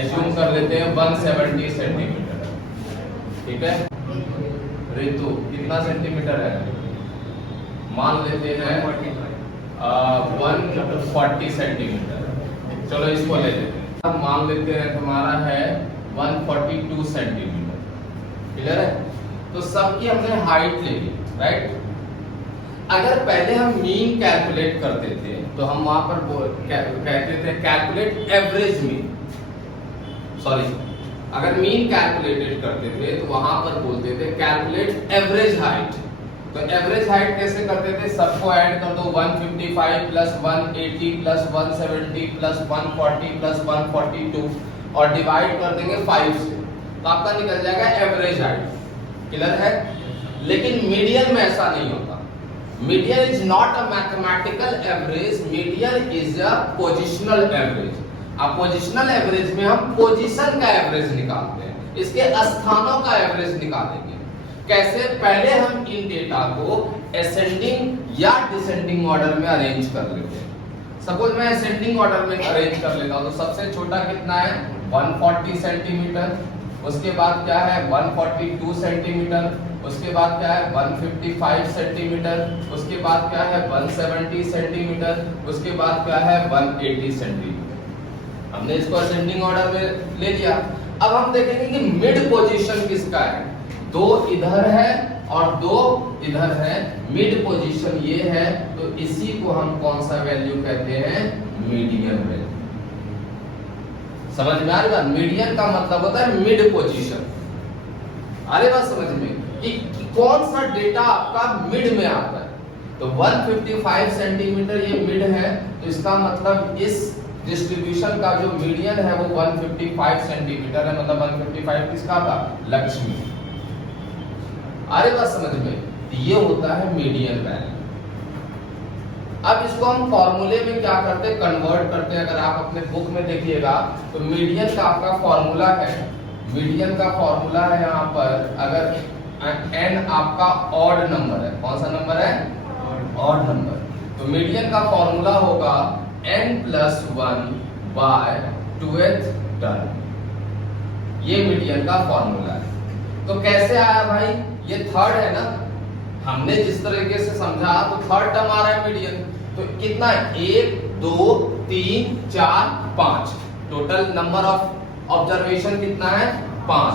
Assume कर लेते हैं 170 सेंटीमीटर, ठीक है। ऋतु कितना सेंटीमीटर है, मान लेते हैं 140 सेंटीमीटर। चलो इसको ले लेते हैं, मान लेते हैं तुम्हारा है 142 सेंटीमीटर, क्लियर है। तो सबकी हमने हाइट ले ली, राइट। अगर पहले हम मीन कैलकुलेट करते थे तो हम वहां पर कहते थे कैलकुलेट एवरेज मीन, सॉरी, अगर मीन कैलकुलेटेड करते थे तो वहां पर बोलते थे कैलकुलेट एवरेज हाइट। तो एवरेज हाइट कैसे करते थे, सबको ऐड कर दो, 155 प्लस 180 प्लस 170 प्लस 140 प्लस 142 और डिवाइड कर देंगे 5 से, तो आपका निकल जाएगा एवरेज हाइट, क्लियर है। लेकिन मीडियन में ऐसा नहीं होता। Median is not a mathematical average, median is a positional average. अब पोजिशनल एवरेज में हम पोजीशन का एवरेज निकालते हैं, इसके स्थानों का एवरेज निकालेंगे। कैसे, पहले हम इन डेटा को असेंडिंग या डिसेंडिंग ऑर्डर में अरेंज कर लेते हैं। सपोज मैं असेंडिंग ऑर्डर में अरेंज कर लेता हूं, तो सबसे छोटा कितना है 140 सेंटीमीटर, उसके बाद क्या है 142 सेंटीमीटर, उसके बाद क्या है 155 सेंटीमीटर, उसके बाद क्या है 170 सेंटीमीटर, उसके बाद क्या है 180 सेंटीमीटर। हमने इसको असेंडिंग ऑर्डर में ले लिया। अब हम देखेंगे कि मिड पोजीशन किसका है, 2 इधर है और 2 इधर है, मिड पोजीशन ये है, तो इसी को हम कौन सा वैल्यू कहते हैं, मीडियन वैल्यू। समझ में आ रहा है, मीडियन का मतलब होता है मिड पोजीशन। अरे बात समझ में कि कौन सा डेटा आपका मिड में आता है। तो 155 सेंटीमीटर ये मिड है, तो इसका मतलब इस डिस्ट्रीब्यूशन का जो मीडियन है वो 155 सेंटीमीटर है, मतलब 155 किसका था, लक्ष्मी। अरे बात समझ में, ये होता है मीडियन वैल्यू। अब इसको हम फॉर्मूले में क्या करते हैं, कन्वर्ट करते हैं। अगर आप अपने बुक में देखिएगा तो मीडियन का आपका फॉर्मूला है, मीडियन का फॉर्मूला है यहाँ पर, अगर n आपका ऑड नंबर है, कौन सा नंबर है, ऑड नंबर, तो मीडियन का फॉर्मूला होगा n+1 बाय 2th टर्म। ये मीडियन का फॉर्मूला है। तो कैसे आया भाई, ये थर्ड है ना, हमने जिस तरीके से समझा तो थर्ड टर्म आ रहा है मीडियन। तो कितना है, 1 2 3 4 5, टोटल नंबर ऑफ ऑब्जर्वेशन कितना है 5।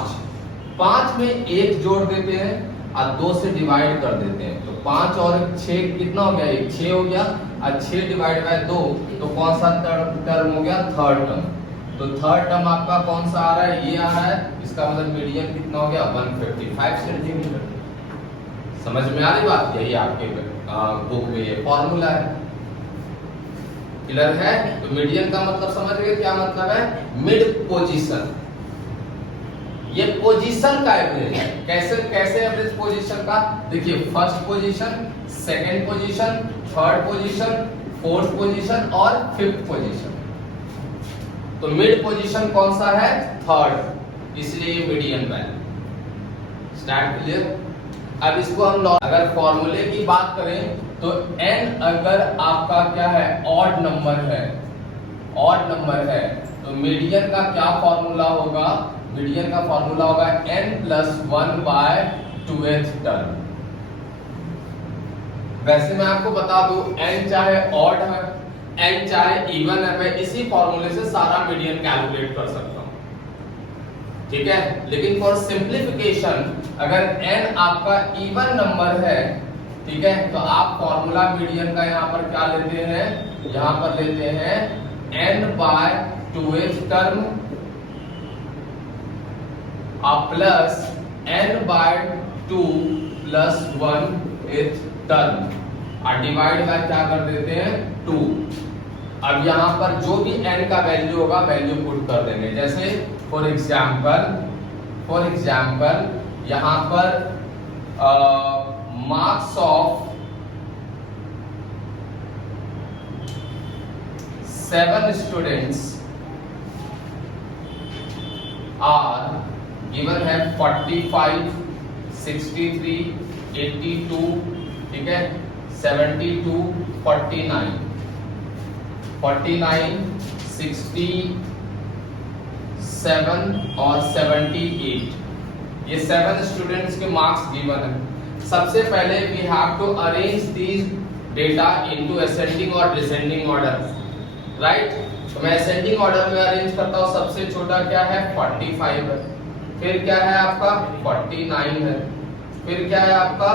5 में 1 जोड़ देते हैं और 2 से डिवाइड कर देते हैं, तो 5 और 6 कितना हो गया, 6 हो गया, और 6 डिवाइड बाय 2, तो कौन सा टर्म हो गया, थर्ड टर्म। तो थर्ड टर्म आपका कौन सा आ रहा है, ये आ रहा है, इसका मतलब मीडियन कितना हो गया 155 सेंटीमीटर। समझ में आ रही बात, यही आपके बुक में ये फॉर्मूला है, क्लियर है। तो मीडियन का मतलब समझ गए, क्या मतलब है, मिड पोजीशन। ये पोजीशन का एवरेज है। कैसे एवरेज पोजीशन का, देखिए first position, second position, third position, fourth position और फिफ्थ पोजीशन। तो मिड पोजीशन कौन सा है, थर्ड, इसलिए मीडियन वैल्यू। Start, clear. अब इसको हम अगर फॉर्मूले की बात करें तो n अगर आपका क्या है, ऑड नंबर है, ऑड नंबर है, तो मीडियन का क्या फॉर्मूला होगा, मीडियन का फॉर्मूला होगा n+1 बाय 2th टर्म। वैसे मैं आपको बता दूं, n चाहे ऑड है, n चाहे इवन है, मैं इसी फॉर्मूले से सारा मीडियन कैलकुलेट कर सकता हूं, ठीक है। लेकिन फॉर सिंप्लीफिकेशन अगर n आपका इवन नंबर है, ठीक है, तो आप फॉर्मूला मीडियन का यहाँ पर क्या लेते हैं, यहाँ पर लेते हैं n by 2th term plus n by 2 plus 1th term और डिवाइड बाय क्या कर देते हैं 2। अब यहाँ पर जो भी n का वैल्यू होगा वैल्यू पुट कर देंगे। जैसे फॉर एग्जाम्पल यहाँ पर marks of 7 students are given है 45, 63, 82, ठीक है, 72, 49, 60, 7 और 78, ये 7 स्टूडेंट्स के मार्क्स गिवन है। सबसे पहले we have to arrange these data into ascending और डिसेंडिंग ऑर्डर, राइट। तो मैं असेंडिंग ऑर्डर में अरेंज करता हूँ। सबसे छोटा क्या है 45 है, फिर क्या है आपका 49 है, फिर क्या है आपका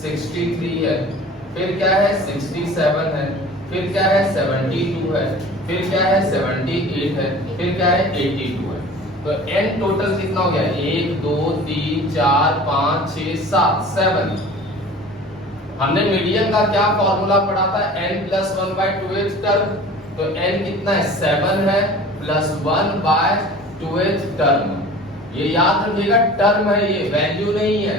63 है, फिर क्या है 67 है, फिर क्या है 72 है, फिर क्या है 78 है, फिर क्या है 82 है। तो n टोटल कितना हो गया 1 2 3 4 5 6 7 7। हमने मीडियन का क्या फॉर्मूला पढ़ा था n plus 1 by 2th term. तो n कितना है 7 है प्लस 1 बाय 2th टर्म। ये याद रखिएगा टर्म है, ये वैल्यू नहीं है।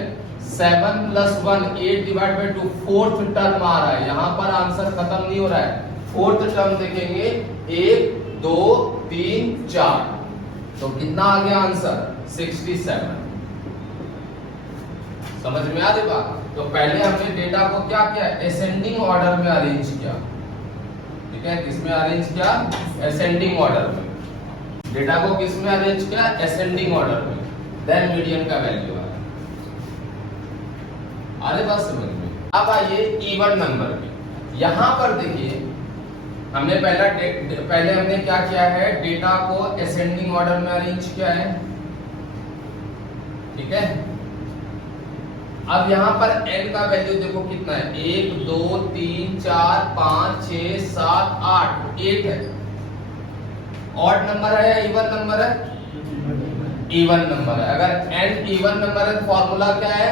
7 plus 1 8 divide by 2 fourth term आ रहा है। यहाँ पर आंसर खत्म नहीं हो रहा है, फोर्थ टर्म देखेंगे 1 2 3 4। तो कितना आ गया आंसर 67। समझ में आ रही बात। तो पहले हमने डेटा को क्या किया असेंडिंग ऑर्डर में अरेंज किया, ठीक है। किसमें अरेंज किया असेंडिंग ऑर्डर में। डेटा को किसमें अरेंज किया असेंडिंग ऑर्डर में। देन मीडियन का वैल्यू आया। आगे बात समझ में। अब आइए इवन नंबर में। यहां पर देखिए हमने पहले हमने क्या किया है डेटा को असेंडिंग ऑर्डर में अरेंज किया है, ठीक है। अब यहां पर n का वैल्यू देखो कितना है 1 2 3 4 5 6 7 8 8 है। ऑड नंबर है या इवन नंबर है इवन नंबर है। अगर n इवन नंबर है फॉर्मूला क्या है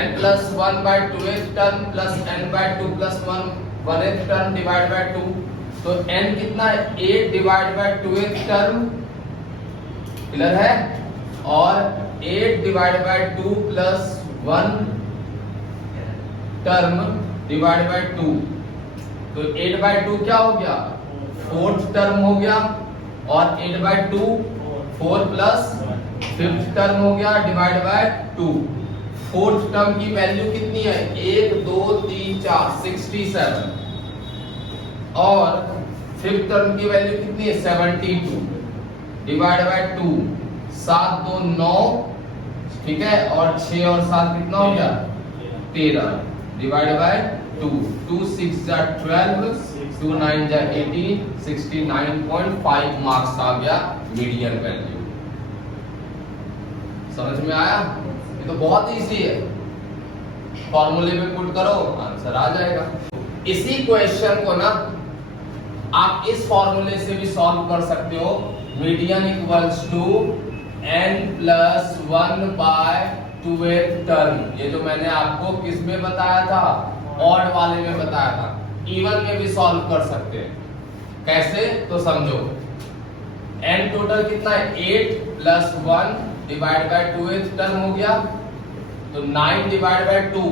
n plus 1 by 2th term plus n by 2 plus 1th term divide by 2। तो n कितना है 8 divide bye 2th term, clear है, और 8 divide by 2 plus 1 term divide by 2। तो 8 बाय 2 क्या हो गया फोर्थ टर्म हो गया, और 8 बाय 2 4 प्लस 5th टर्म हो गया डिवाइड बाय 2। फोर्थ टर्म की वैल्यू कितनी है 1 2 3 4 67, और 5th टर्म की वैल्यू कितनी है 72 डिवाइड बाय 2। 7 2 9, ठीक है, और 6 और 7 कितना हो गया 13 डिवाइड बाय 2। 2 6 जा 12, 2 9 जा 18, 69.5 मार्क्स आ गया मीडियन वैल्यू। समझ में आया। ये तो बहुत इजी है, फॉर्मूले में पुट करो आंसर आ जाएगा। इसी क्वेश्चन को ना आप इस फॉर्मूले से भी सॉल्व कर सकते हो। Median equals to n plus 1 by 2th term. ये जो मैंने आपको किस में बताया था ऑड वाले में बताया था। इवन में भी सॉल्व कर सकते हैं। कैसे तो समझो, n टोटल कितना है 8 plus 1 divide by 2th term हो गया, तो 9 डिवाइड बाय 2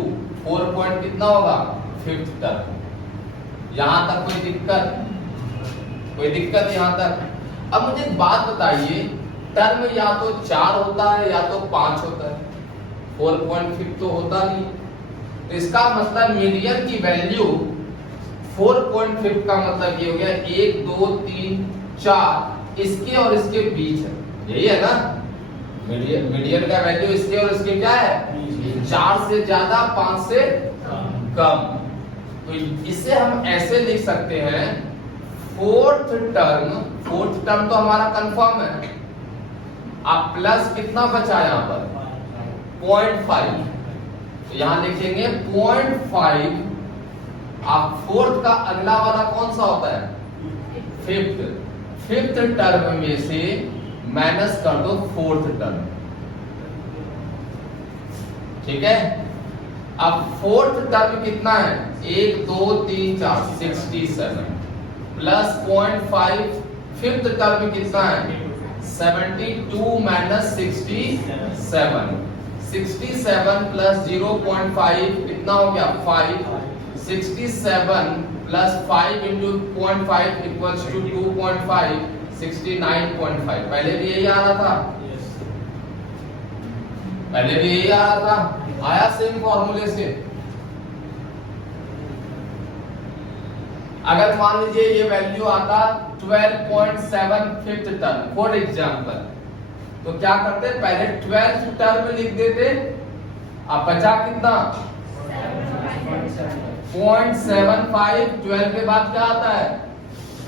4 पॉइंट कितना होगा 5th टर्म। यहां तक कोई दिक्कत यहां तक। अब मुझे एक बात बताइए, टर्म या तो 4 होता है या तो 5 होता है, 4.5 तो होता नहीं। तो इसका मतलब मीडियन की वैल्यू 4.5 का मतलब ये हो गया 1 2 3 4 इसके और इसके बीच है, यही है ना। मीडियन का वैल्यू इसके और इसके क्या है 4 से ज्यादा 5 से कम। तो इसे हम ऐसे लिख सकते हैं फोर्थ टर्म तो हमारा कंफर्म है। आप प्लस कितना बचा यहाँ पर 0.5, तो यहां लिखेंगे 0.5। आप फोर्थ का अगला वाला कौन सा होता है फिफ्थ टर्म में से माइनस कर दो फोर्थ टर्म, ठीक है। अब फोर्थ टर्म कितना है 1 2 3 4 67 प्लस 0.5। फिफ्थ टर्म कितना है 72 माइनस 67। 67 प्लस 0.5 कितना हो गया 5। 67 प्लस 5 इंटू 0.5 इक्वल्स टू 2.5, 69.5। पहले भी यही आ रहा था, आया सेम फॉर्मूले से। अगर मान लीजिए ये वैल्यू आता 12.7 फिफ्थ टर्म फॉर एग्जांपल, तो क्या करते, पहले 12th टर्म लिख देते, अब बचा कितना 0.75, 12 के बाद क्या आता है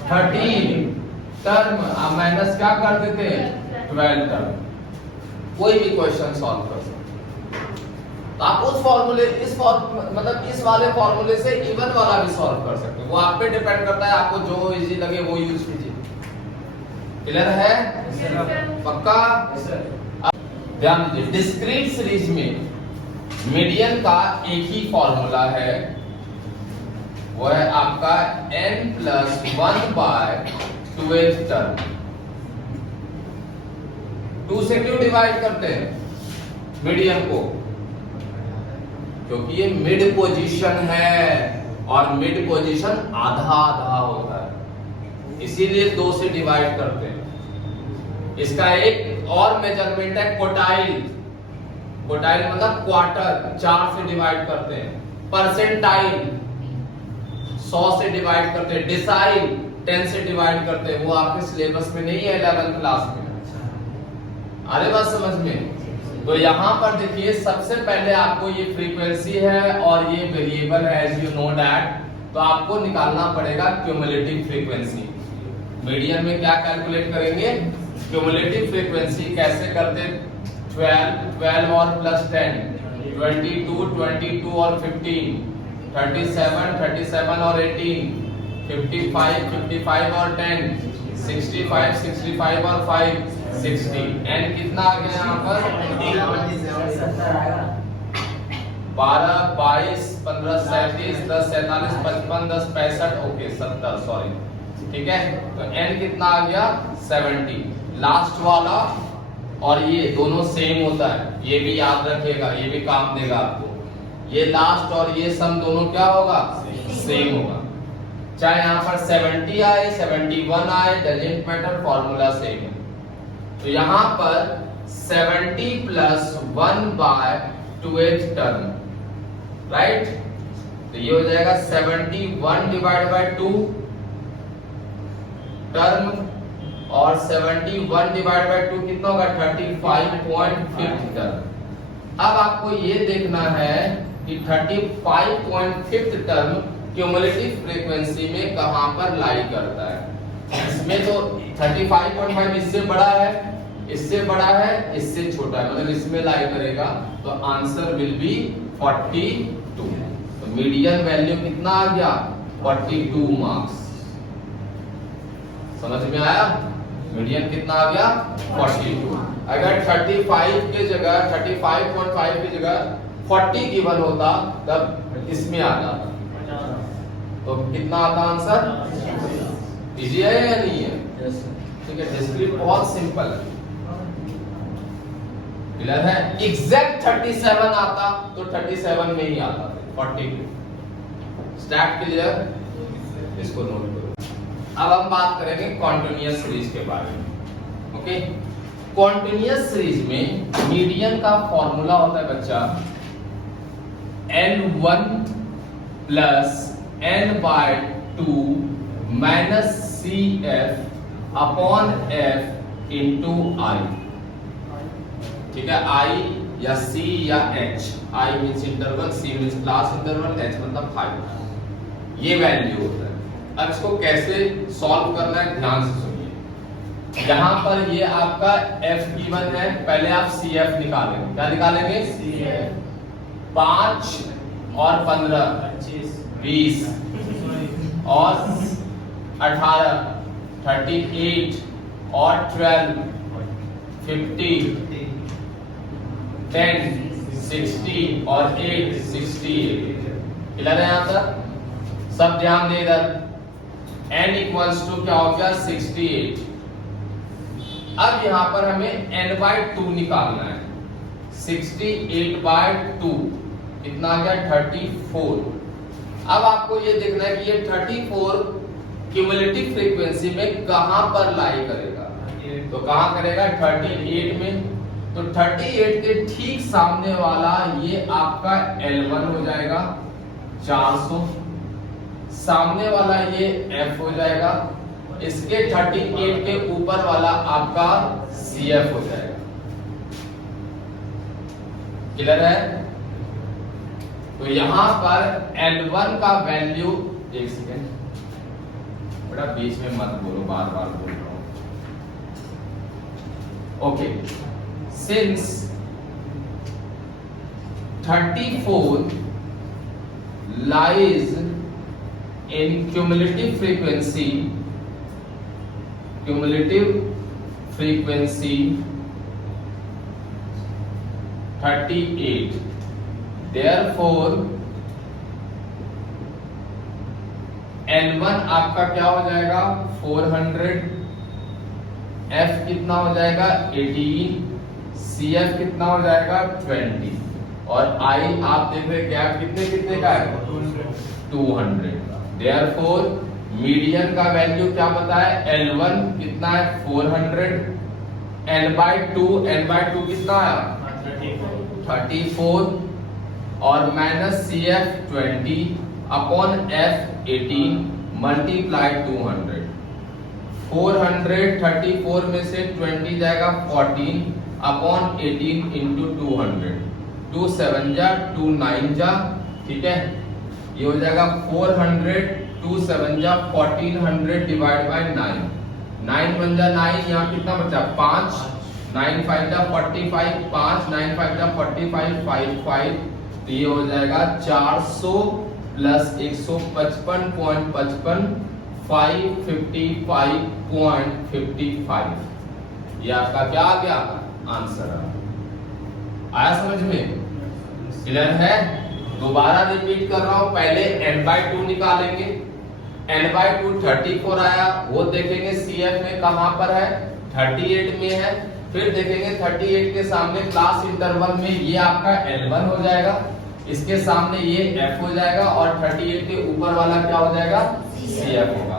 13 टर्म, अब माइनस क्या कर देते हैं 12 टर्म। कोई भी क्वेश्चन सॉल्व कर सकते, तो आप उस फॉर्मूले मतलब इस वाले फॉर्मूले से इवन वाला भी सॉल्व कर सकते हो, वो आप पे डिपेंड करता है, आपको जो इजी लगे वो यूज कीजिए। क्लियर है? पक्का? ध्यान दीजिए, डिस्क्रीट सीरीज में मीडियन का एक ही फॉर्मूला है, वो है आपका n+1/2th टर्म। 2 से क्यों डिवाइड करते हैं मीडियन को? क्योंकि ये मिड पोजीशन है और मिड पोजीशन आधा आधा होता है, इसीलिए 2 से डिवाइड करते हैं। इसका एक और मेजरमेंट है क्वार्टाइल, क्वार्टाइल मतलब क्वार्टर, 4 से डिवाइड करते हैं। परसेंटाइल 100 से डिवाइड करते हैं। डिसाइल 10 से डिवाइड करते हैं, वो आपके सिलेबस में नहीं है 11th क्लास में। अरे बात समझ में? तो यहाँ पर देखिए, सबसे पहले आपको ये फ्रीक्वेंसी है और ये वेरिएबल है, एज यू नो दैट, तो आपको निकालना पड़ेगा क्यूमुलेटिव फ्रीक्वेंसी। मीडियन में क्या कैलकुलेट करेंगे? क्यूमुलेटिव फ्रीक्वेंसी कैसे करते? 12 और प्लस 10, 22, 22 और 15, 37 और 18, 55 और 10, 65 और 5, 60। n कितना आ गया यहाँ पर? 12, 22, 15, 37, 10, 47, 55, 10, 65, ओके 70, सॉरी, ठीक है। तो n कितना आ गया 70। लास्ट वाला और ये दोनों सेम होता है, ये भी याद रखिएगा, ये भी काम देगा आपको। ये लास्ट और ये सम दोनों क्या होगा? सेम होगा। चाहे यहाँ पर 70 आए 71 आए, डजंट मैटर, फॉर्मूला सेम है। तो यहाँ पर 70 + 1/2th टर्म, राइट? तो ये हो जाएगा 71/2 टर्म, और 71/2 कितना होगा? 35.5 टर्म। अब आपको ये देखना है कि 35.5 टर्म क्यूमुलेटिव फ्रीक्वेंसी में कहां पर लाई करता है। इसमें तो 35.5 इससे बड़ा है, इससे बड़ा है, इससे छोटा है, मतलब इसमें लाई करेगा, तो आंसर विल बी 42। तो मीडियन वैल्यू कितना आ गया? 42 मार्क्स। समझ में आया? मीडियन कितना आ गया? 42। अगर 35 की जगह 35.5 की जगह 40 गिवन होता तब इसमें आ जाता, तो कितना आता आंसर? इजी है या नहीं है? ठीक है, डिस्क्रीट बहुत सिंपल है, क्लियर है। एग्जैक्ट 37 आता तो 37 में ही आता, 40 स्टैट क्लियर, इसको नोट करो। अब हम बात करेंगे कॉन्टिन्यूअस सीरीज के बारे में। ओके, कॉन्टिन्यूअस सीरीज में मीडियन का फॉर्मूला होता है बच्चा n1 + n/2 - cf/f * i। ठीक है, i या c या h। i means interval, c means class interval, h मतलब 5। ये वैल्यू होता है। अब इसको कैसे सॉल्व करना है ध्यान से सुनिए। यहाँ पर ये आपका f गिवन है, पहले आप cf निकालेंगे। क्या निकालेंगे? cf। 5 और 15 20 और 18 38 और 12 50 10 60 और 8 68। क्लियर है यहाँ तक? सब ध्यान दे इधर। n = क्या हो गया? 68। अब यहाँ पर हमें n/2 निकालना है। 68/2 कितना आ गया? 34। अब आपको ये देखना है कि ये 34 क्यूमुलेटिव फ्रीक्वेंसी में कहां पर लाई करेगा। तो कहां करेगा? 38 में। तो 38 के ठीक सामने वाला ये आपका L1 हो जाएगा 400, सामने वाला ये F हो जाएगा, इसके 38 के ऊपर वाला आपका CF हो जाएगा। क्लियर है? तो यहां पर L1 का वैल्यू, एक सेकेंड बेटा बीच में मत बोलो, बार बार बोल रहा हूं। Okay, since 34 lies in cumulative frequency 38, therefore L1 आपका क्या हो जाएगा 400, F कितना हो जाएगा 18, CF कितना हो जाएगा 20 और I आप देख रहे गैप कितने कितने का है 200। Therefore मीडियन का वैल्यू क्या पता है L1 कितना है 400, N/2 कितना है 34 और minus CF 20 upon F 18 multiplied 200। 434 में से 20 जाएगा 14 अपॉन 18 इंटू 200, 2 7 जा 2 9 जा, ठीक है, ये हो जाएगा 400, 2 7 जा 1400 डिवाइड बाय 9, 9 1 जा 9, यहाँ कितना बचा 5, 9 5 जा 45, 5 9 5 जा 45, 5 5, तो ये हो जाएगा 400 प्लस 155.55 555.55, ये आपका क्या आ गया आंसर आया समझ में? क्लियर है? दोबारा रिपीट कर रहा हूं, पहले n/2 निकालेंगे, n/2 34 आया, वो देखेंगे CF में कहां पर है 38 में है, फिर देखेंगे 38 के सामने क्लास इंटरवल में ये आपका L1 हो जाएगा, इसके सामने ये F हो जाएगा और 38 के ऊपर वाला क्या हो जाएगा CF होगा।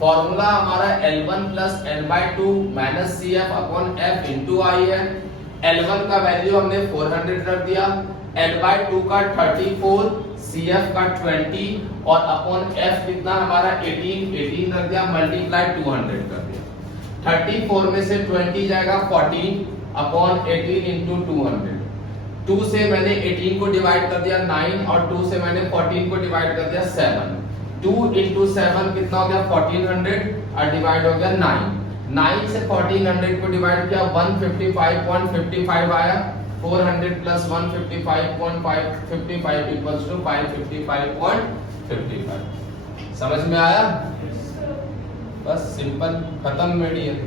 फॉर्मूला हमारा L1 plus n/2 minus CF upon F into I है। L1 का वैल्यू हमने 400 रख दिया, N/2 का 34, CF का 20 और अपॉन F कितना हमारा 18 रख दिया, मल्टीप्लाई 200 कर दिया। 34 में से 20 जाएगा 14 अपॉन 18 इंटू 200, 2 से मैंने 18 को डिवाइड कर दिया 9 और 2 से मैंने 14 को डिवाइड कर दिया 7, 2 इंटू 7 कितना हो गया 1400 और डिवाइड हो गया 9, 9 से 1400 को डिवाइड किया 155.55 आया, 400 प्लस 155.55 इक्वल्स टू 555.55। समझ में आया? बस सिंपल, खत्म मीडियन।